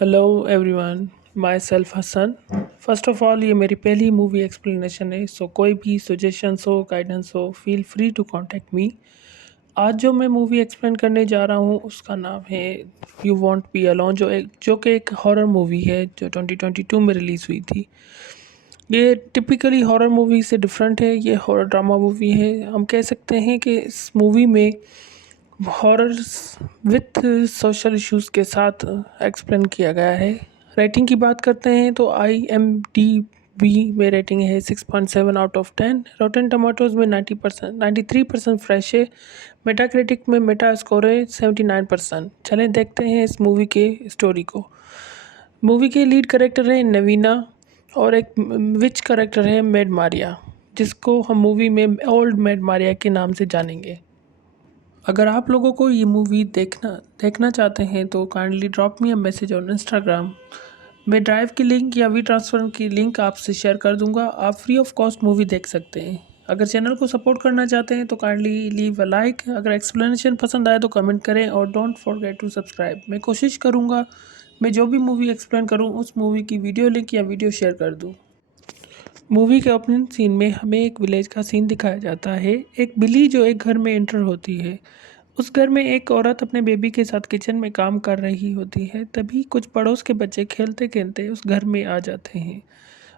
Hello everyone, myself Hasan. First of all ये मेरी पहली मूवी एक्सप्लेनेशन है, सो कोई भी सजेशंस हो, गाइडेंस हो, feel free to contact me. आज जो मैं मूवी एक्सप्लेन करने जा रहा हूँ उसका नाम है यू वॉन्ट बी अलोन, जो कि एक हॉरर मूवी है जो 2022 में रिलीज़ हुई थी। ये टिपिकली हॉरर मूवी से डिफरेंट है, ये हॉरर ड्रामा मूवी है। हम कह सकते हैं कि इस मूवी में हॉरर विथ सोशल इश्यूज़ के साथ एक्सप्लेन किया गया है। रेटिंग की बात करते हैं तो IMDb में रेटिंग है 6.7 आउट ऑफ 10। रोटन टमाटोज़ में 90%, 93% फ्रेश है। मेटाक्रिटिक में मेटा स्कोर है 79%। चलें देखते हैं इस मूवी के स्टोरी को। मूवी के लीड करेक्टर है नवीना और एक विच करेक्टर है मेड मारिया, जिसको हम मूवी में ओल्ड मेड मारिया के नाम से जानेंगे। अगर आप लोगों को ये मूवी देखना चाहते हैं तो kindly drop me a message on Instagram. मैं ड्राइव की लिंक या वी ट्रांसफ़र की लिंक आपसे शेयर कर दूंगा। आप फ्री ऑफ कॉस्ट मूवी देख सकते हैं। अगर चैनल को सपोर्ट करना चाहते हैं तो काइंडली लीव अ लाइक। अगर एक्सप्लेनेशन पसंद आए तो कमेंट करें और डोंट फॉरगेट टू सब्सक्राइब। मैं कोशिश करूँगा मैं जो भी मूवी एक्सप्लेन करूँ उस मूवी की वीडियो लिंक या वीडियो शेयर कर दूँ। मूवी के ओपनिंग सीन में हमें एक विलेज का सीन दिखाया जाता है। एक बिल्ली जो एक घर में एंटर होती है। उस घर में एक औरत अपने बेबी के साथ किचन में काम कर रही होती है। तभी कुछ पड़ोस के बच्चे खेलते खेलते उस घर में आ जाते हैं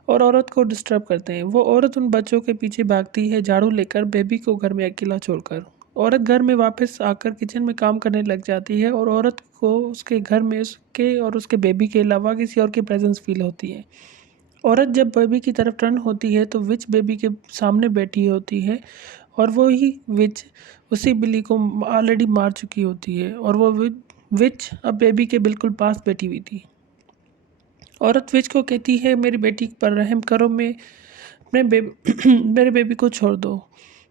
और औरत को डिस्टर्ब करते हैं। वो औरत उन बच्चों के पीछे भागती है झाड़ू लेकर, बेबी को घर में अकेला छोड़कर। औरत घर में वापस आकर किचन में काम करने लग जाती है और औरत को उसके घर में उसके और उसके बेबी के अलावा किसी और की प्रेजेंस फील होती है। औरत जब बेबी की तरफ टर्न होती है तो विच बेबी के सामने बैठी होती है और वो ही विच उसी बिल्ली को ऑलरेडी मार चुकी होती है और वो विच अब बेबी के बिल्कुल पास बैठी हुई थी। औरत विच को कहती है, मेरी बेटी पर रहम करो, मैं अपने बेबी मेरे बेबी को छोड़ दो।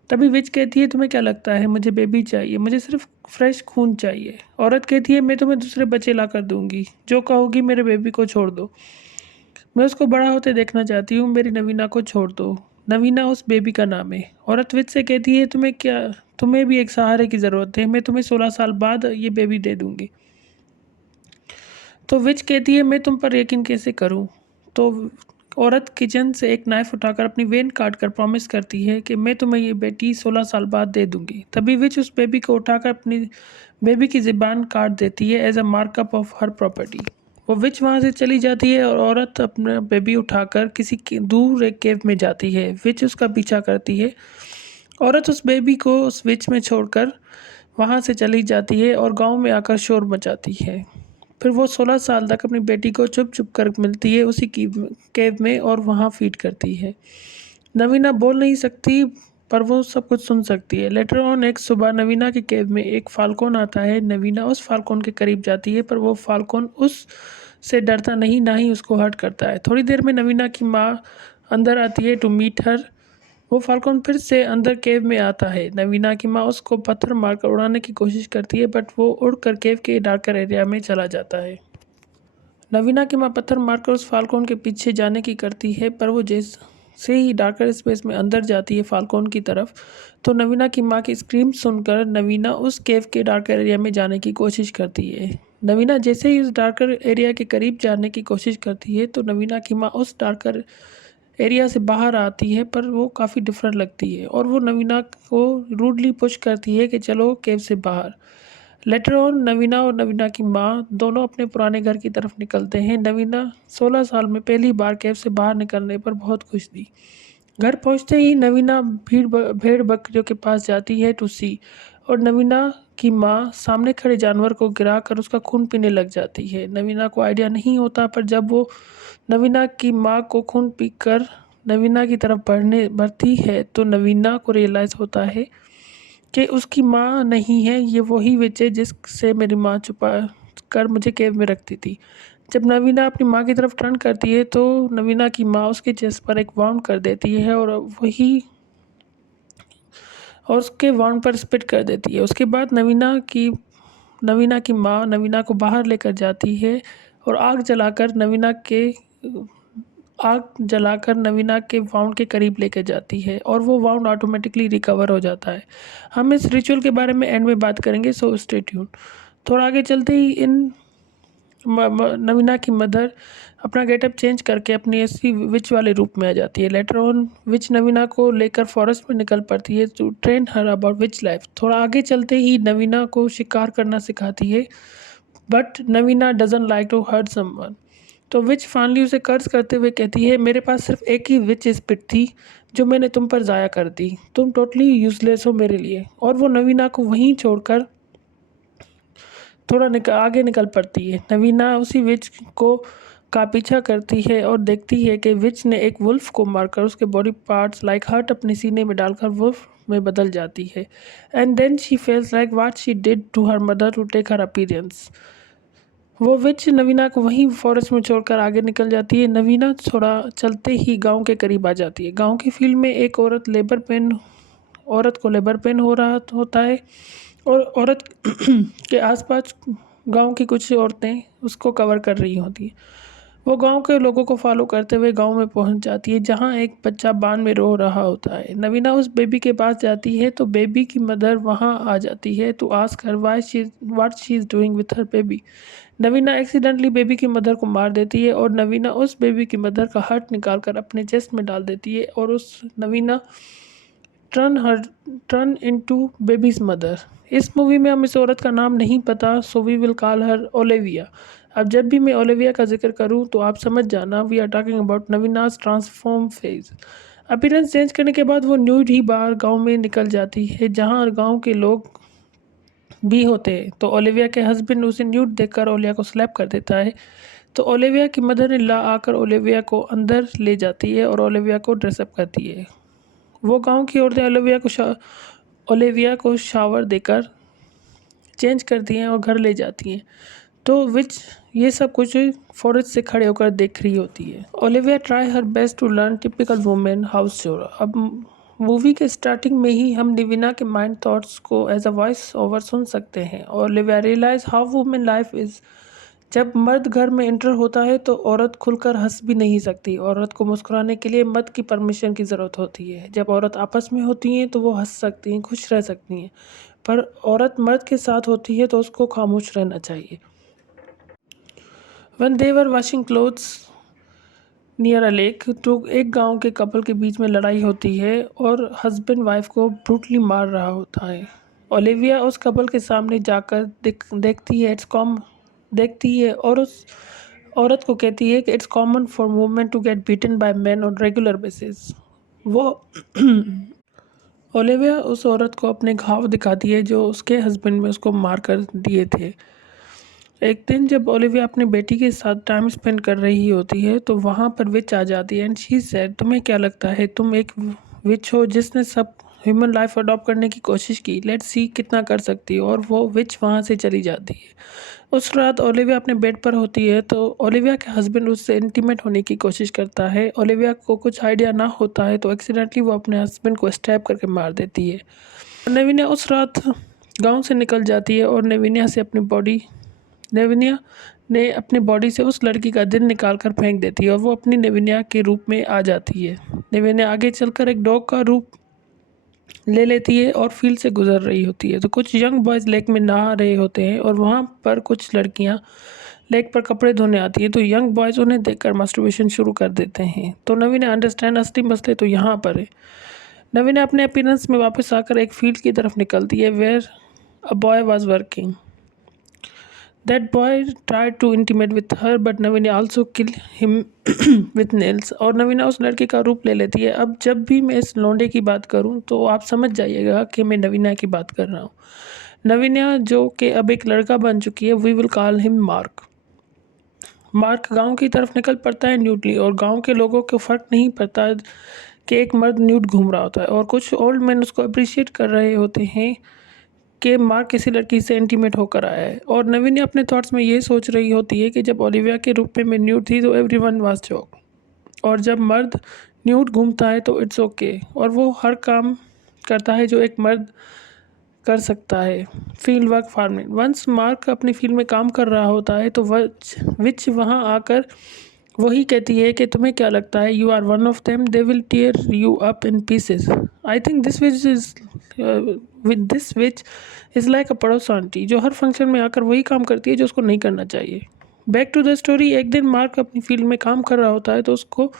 तभी विच कहती है, तुम्हें क्या लगता है मुझे बेबी चाहिए? मुझे सिर्फ फ्रेश खून चाहिए। औरत कहती है, मैं तुम्हें दूसरे बच्चे ला कर दूंगी, जो कहोगी, मेरे बेबी को छोड़ दो। मैं उसको बड़ा होते देखना चाहती हूँ, मेरी नवीना को छोड़ दो। नवीना उस बेबी का नाम है। औरत विच से कहती है, तुम्हें भी एक सहारे की ज़रूरत है, मैं तुम्हें 16 साल बाद ये बेबी दे दूँगी। तो विच कहती है, मैं तुम पर यकीन कैसे करूँ? तो औरत किचन से एक नाइफ़ उठाकर अपनी वेन काट कर प्रॉमिस करती है कि मैं तुम्हें ये बेटी 16 साल बाद दे दूँगी। तभी विच उस बेबी को उठाकर अपनी बेबी की ज़ुबान काट देती है as a markup of her property. वो विच वहाँ से चली जाती है और औरत अपना बेबी उठाकर दूर एक केव में जाती है। विच उसका पीछा करती है। औरत उस बेबी को उस विच में छोड़कर वहाँ से चली जाती है और गांव में आकर शोर मचाती है। फिर वो 16 साल तक अपनी बेटी को चुप चुप कर मिलती है उसी की केव में और वहाँ फीड करती है। नवीना बोल नहीं सकती पर वो सब कुछ सुन सकती है। लेटर ऑन एक सुबह नवीना के केव में एक फाल्कन आता है। नवीना उस फाल्कन के करीब जाती है पर वो फाल्कन उस से डरता नहीं, ना ही उसको हर्ट करता है। थोड़ी देर में नवीना की माँ अंदर आती है टू मीट हर। वो फाल्कन फिर से अंदर केव में आता है। नवीना की माँ उसको पत्थर मारकर उड़ाने की कोशिश करती है बट वो उड़कर केव के डार्कर एरिया में चला जाता है। नवीना की माँ पत्थर मारकर उस फाल्कन के पीछे जाने की करती है पर वो जैसे ही डार्कर स्पेस में अंदर जाती है फाल्कन की तरफ, तो नवीना की माँ की स्क्रीम सुनकर नवीना उस केव के डार्कर एरिया में जाने की कोशिश करती है। नवीना जैसे ही उस डार्कर एरिया के करीब जाने की कोशिश करती है तो नवीना की माँ उस डार्कर एरिया से बाहर आती है पर वो काफ़ी डिफरेंट लगती है और वो नवीना को रूडली पुश करती है कि चलो केव से बाहर। लेटर ऑन नवीना और नवीना की माँ दोनों अपने पुराने घर की तरफ निकलते हैं। नवीना 16 साल में पहली बार केव से बाहर निकलने पर बहुत खुश थी। घर पहुंचते ही नवीना भेड़ बकरियों के पास जाती है टू सी, और नवीना की माँ सामने खड़े जानवर को गिराकर उसका खून पीने लग जाती है। नवीना को आइडिया नहीं होता पर जब वो नवीना की माँ को खून पीकर नवीना की तरफ बढ़ती है तो नवीना को रियलाइज़ होता है कि उसकी माँ नहीं है, ये वही विच है जिससे मेरी माँ छुपा कर मुझे केव में रखती थी। जब नवीना अपनी माँ की तरफ टर्न करती है तो नवीना की माँ उसके चेस्ट पर एक वाउंड कर देती है और उसके वाउंड पर स्पिट कर देती है। उसके बाद नवीना की माँ नवीना को बाहर लेकर जाती है और आग जलाकर नवीना के वाउंड के करीब लेकर जाती है और वो वाउंड ऑटोमेटिकली रिकवर हो जाता है। हम इस रिचुअल के बारे में एंड में बात करेंगे, सो स्टे ट्यून। थोड़ा आगे चलते ही इन नवीना की मदर अपना गेटअप चेंज करके अपनी असली विच वाले रूप में आ जाती है। लेटर ऑन विच नवीना को लेकर फॉरेस्ट में निकल पड़ती है to train her about which life. थोड़ा आगे चलते ही नवीना को शिकार करना सिखाती है, but Nevena doesn't like to hurt someone. तो विच फाइनली उसे कर्ज करते हुए कहती है, मेरे पास सिर्फ एक ही विच स्पिट थी जो मैंने तुम पर ज़ाया कर दी, तुम टोटली यूजलेस हो मेरे लिए। और वो नवीना को वहीं छोड़कर थोड़ा आगे निकल पड़ती है। नवीना उसी विच को का पीछा करती है और देखती है कि विच ने एक वुल्फ को मारकर उसके बॉडी पार्ट्स लाइक हर्ट अपने सीने में डालकर वुल्फ में बदल जाती है। And then she feels like what she did to her mother to take her appearance. वो विच नवीना को वहीं फॉरेस्ट में छोड़कर आगे निकल जाती है। नवीना थोड़ा चलते ही गांव के करीब आ जाती है। गांव की फील्ड में एक औरत को लेबर पेन हो रहा होता है और औरत के आसपास गांव की कुछ औरतें उसको कवर कर रही होती हैं। वो गांव के लोगों को फॉलो करते हुए गांव में पहुंच जाती है, जहां एक बच्चा बांध में रो रहा होता है। नवीना उस बेबी के पास जाती है तो बेबी की मदर वहां आ जाती है to ask her what she is doing with her baby. Nevena accidentally baby की मदर को मार देती है और नवीना उस बेबी की मदर का हार्ट निकालकर अपने चेस्ट में डाल देती है और उस Nevena turn into baby's mother. इस मूवी में हम इस औरत का नाम नहीं पता, so we will call her Olivia. अब जब भी मैं ओलिविया का जिक्र करूं तो आप समझ जाना वी आर टॉकिंग अबाउट नवीनाज ट्रांसफॉर्म फेज। अपीयरेंस चेंज करने के बाद वो न्यूड ही बाहर गांव में निकल जाती है, जहां गांव के लोग भी होते हैं। तो ओलिविया के हस्बैंड उसे न्यूड देखकर ओलिया को स्लैप कर देता है। तो ओलिविया की मदर इन लॉ आकर ओलिविया को अंदर ले जाती है और ओलिविया को ड्रेसअप करती है। वो गांव की औरतें ओलिविया को शावर देकर चेंज करती हैं और घर ले जाती हैं। तो विच ये सब कुछ फॉरेस्ट से खड़े होकर देख रही होती है। Olivia try her best to learn typical women house chore. अब मूवी के स्टार्टिंग में ही हम निविना के माइंड थॉट्स को एज अ वॉइस ओवर सुन सकते हैं। Olivia realise how women life is. जब मर्द घर में एंटर होता है तो औरत खुलकर हंस भी नहीं सकती। औरत को मुस्कुराने के लिए मर्द की परमिशन की ज़रूरत होती है। जब औरत आपस में होती हैं तो वो हंस सकती हैं, खुश रह सकती हैं, पर औरत मर्द के साथ होती है तो उसको खामोश रहना चाहिए। One they were washing clothes near a lake, तो एक गांव के कपल के बीच में लड़ाई होती है और हस्बैंड वाइफ को ब्रूटली मार रहा होता है। ओलिविया उस कपल के सामने जाकर देखती है और उस औरत को कहती है कि it's common for women to get beaten by man on regular basis. वो ओलिविया उस औरत को अपने घाव दिखाती है जो उसके हस्बैंड में उसको मार कर दिए थे। एक दिन जब ओलिविया अपनी बेटी के साथ टाइम स्पेंड कर रही होती है तो वहाँ पर विच आ जाती है एंड शी सेड, तुम्हें क्या लगता है तुम एक विच हो जिसने सब ह्यूमन लाइफ अडॉप्ट करने की कोशिश की, लेट्स सी कितना कर सकती है। और वो विच वहाँ से चली जाती है। उस रात ओलिविया अपने बेड पर होती है तो ओलिविया के हस्बैंड उससे इंटीमेट होने की कोशिश करता है। ओलिविया को कुछ आइडिया ना होता है तो एक्सीडेंटली वो अपने हस्बैंड को स्टैब करके मार देती है। नवीनिया उस रात गांव से निकल जाती है और नेविनिया ने अपनी बॉडी से उस लड़की का दिल निकाल कर फेंक देती है और वो अपनी नेविनिया के रूप में आ जाती है। नेविनिया आगे चलकर एक डॉग का रूप ले लेती है और फील्ड से गुजर रही होती है। तो कुछ यंग बॉयज़ लेक में नहा रहे होते हैं और वहाँ पर कुछ लड़कियाँ लेक पर कपड़े धोने आती है। तो यंग बॉयज़ उन्हें देखकर मास्टरबेशन शुरू कर देते हैं। तो नवीना अंडरस्टैंड असली मसले तो यहाँ पर है। नवीना अपने अपीयरेंस में वापस आकर एक फील्ड की तरफ निकलती है where a boy was working. That boy tried to intimate with her, but Nevena also kill him with nails। और नवीना उस लड़के का रूप ले लेती है। अब जब भी मैं इस लौंडे की बात करूं तो आप समझ जाइएगा कि मैं नवीना की बात कर रहा हूं। नवीना जो कि अब एक लड़का बन चुकी है, we will call him Mark. Mark गांव की तरफ निकल पड़ता है न्यूडली और गांव के लोगों को फ़र्क नहीं पड़ता कि एक मर्द न्यूड घूम रहा होता है और कुछ ओल्ड मैन उसको अप्रिशिएट कर रहे होते हैं कि मार्क किसी लड़की से इंटीमेट होकर आया है। और नवीन अपने थॉट्स में ये सोच रही होती है कि जब ओलिविया के रूप में मैं न्यूड थी तो एवरीवन वाज शॉक्ड, और जब मर्द न्यूड घूमता है तो इट्स ओके। और वो हर काम करता है जो एक मर्द कर सकता है। Field work farming. Once Mark अपनी फील्ड में काम कर रहा होता है तो विच वहाँ आकर वही कहती है कि तुम्हें क्या लगता है you are one of them, they will tear you up in pieces. I think this witch is like a पड़ोस आंटी जो हर फंक्शन में आकर वही काम करती है जो उसको नहीं करना चाहिए। बैक टू द स्टोरी, एक दिन मार्क अपनी फील्ड में काम कर रहा होता है तो उसको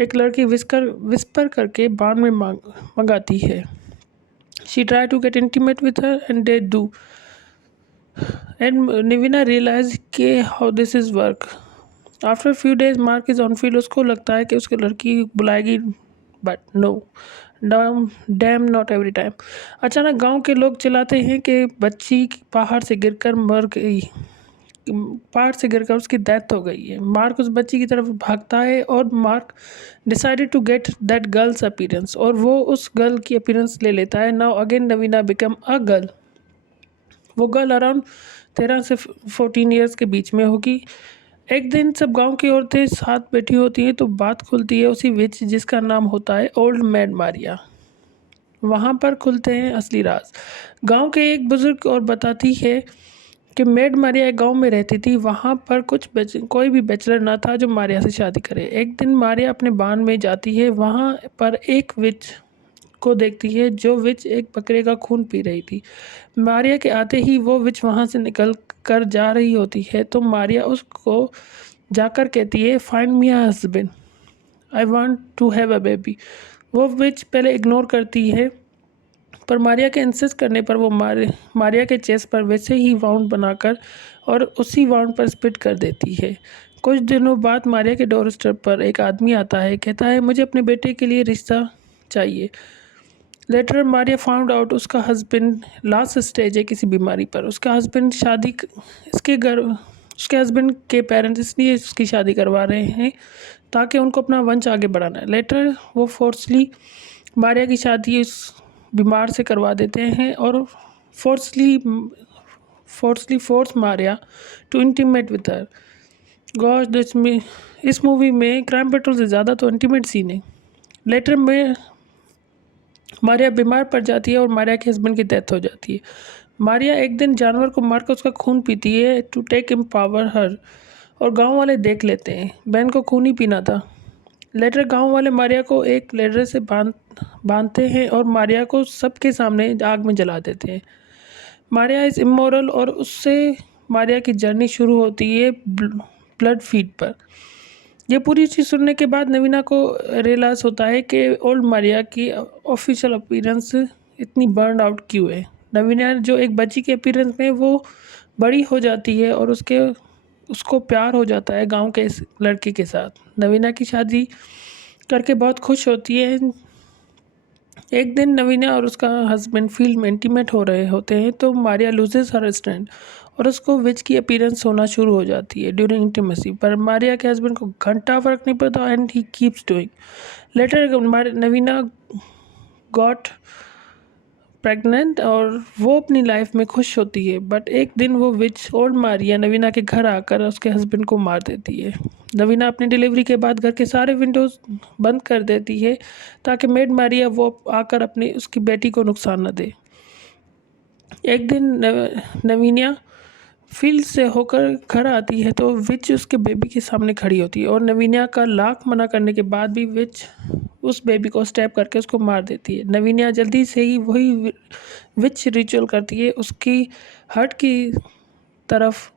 एक लड़की विस्पर करके बार में मंगाती है. She try to get intimate with her and they do. And Navina realize के how this is work. After few days Mark is on field. उसको लगता है कि उसकी लड़की बुलाएगी, but no, damn not every time. अचानक गांव के लोग चिल्लाते हैं कि बच्ची पहाड़ से गिरकर मर गई, पहाड़ से गिरकर उसकी डेथ हो गई है. मार्क उस बच्ची की तरफ भागता है और Mark decided to get that girl's appearance, और वो उस गर्ल की अपीयरेंस ले लेता है. Now again Nevena become a girl. वो गर्ल अराउंड 13 से 14 ईयर्स के बीच में होगी. एक दिन सब गांव की औरतें साथ बैठी होती हैं तो बात खुलती है उसी विच जिसका नाम होता है ओल्ड मैड मारिया. वहाँ पर खुलते हैं असली राज. गांव के एक बुजुर्ग और बताती है कि मेड मारिया एक गांव में रहती थी. वहाँ पर कोई भी बैचलर ना था जो मारिया से शादी करे. एक दिन मारिया अपने बान में जाती है. वहाँ पर एक विच को देखती है जो विच एक बकरे का खून पी रही थी. मारिया के आते ही वो विच वहाँ से निकल कर जा रही होती है तो मारिया उसको जाकर कहती है, find me a husband, I want to have a baby. वो विच पहले इग्नोर करती है पर मारिया के इंसिस्ट करने पर वो मारिया के चेस्ट पर वैसे ही वाउंड बनाकर और उसी वाउंड पर स्पिट कर देती है. कुछ दिनों बाद मारिया के डोर स्टेप पर एक आदमी आता है. कहता है, मुझे अपने बेटे के लिए रिश्ता चाहिए. लेटर मारिया फाउंड आउट उसका हस्बैंड लास्ट स्टेज है किसी बीमारी पर. उसका हस्बैंड उसके हस्बैंड के पेरेंट्स इसलिए उसकी शादी करवा रहे हैं ताकि उनको अपना वंश आगे बढ़ाना है. लेटर वो फोर्सली मारिया की शादी उस बीमार से करवा देते हैं और force Maria to intimate with her. God, इस मूवी में क्राइम पेट्रोल से ज़्यादा तो इंटीमेट सीन है. लेटर में मारिया बीमार पड़ जाती है और मारिया के हस्बैंड की डेथ हो जाती है. मारिया एक दिन जानवर को मारकर उसका खून पीती है टू टेक एम्पावर हर, और गांव वाले देख लेते हैं. बहन को खून ही पीना था. लेटर गांव वाले मारिया को एक लेडर से बांधते हैं और मारिया को सबके सामने आग में जला देते हैं. मारिया इज़ इमोरल और उससे मारिया की जर्नी शुरू होती है ब्लड फीड पर. ये पूरी चीज़ सुनने के बाद नवीना को रियलाइज़ होता है कि ओल्ड मारिया की ऑफिशियल अपीयरेंस इतनी बर्न आउट क्यों है. नवीना जो एक बच्ची के अपीयरेंस में वो बड़ी हो जाती है और उसको प्यार हो जाता है गांव के इस लड़के के साथ. नवीना की शादी करके बहुत खुश होती है. एक दिन नवीना और उसका हस्बैंड फील्ड में इंटीमेट हो रहे होते हैं तो मारिया लूजेस हर स्टैंड और उसको विच की अपीयरेंस होना शुरू हो जाती है ड्यूरिंग इंटीमेसी. पर मारिया के हस्बैंड को घंटा फर्क नहीं पड़ता and he keeps doing. Later Nevena got pregnant और वो अपनी लाइफ में खुश होती है. बट एक दिन वो विच ओल्ड मारिया नवीना के घर आकर उसके हस्बैंड को मार देती है. नवीना अपनी डिलीवरी के बाद घर के सारे विंडोज़ बंद कर देती है ताकि मेड मारिया वो आकर उसकी बेटी को नुकसान न दे. एक दिन नवीना फील्ड से होकर घर आती है तो विच उसके बेबी के सामने खड़ी होती है और नवीना का लाख मना करने के बाद भी विच उस बेबी को स्टैब करके उसको मार देती है. नवीना जल्दी से ही वही विच रिचुअल करती है, उसकी हर्ट की तरफ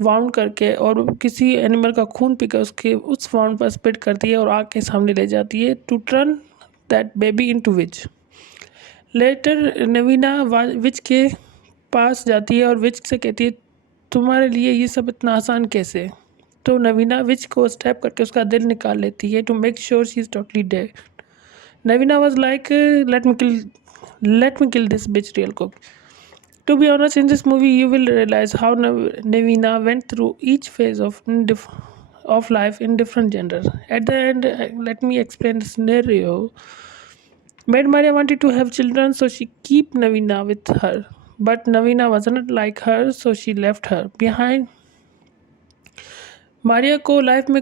वाउंड करके और किसी एनिमल का खून पीकर उसके उस वाउंड पर स्पिट करती है और आग के सामने ले जाती है to turn that baby into witch. Later Navina witch के पास जाती है और विच से कहती है, तुम्हारे लिए ये सब इतना आसान कैसे. तो नवीना विच को स्टैब करके उसका दिल निकाल लेती है to make sure she is totally dead. Nevena was like, let me kill this bitch real quick. To be honest, in this movie, you will realize how Navina went through each phase of life in different genders. At the end, let me explain the scenario. Maid Maria wanted to have children, so she kept Navina with her. But Navina wasn't like her, so she left her behind. Maria को life में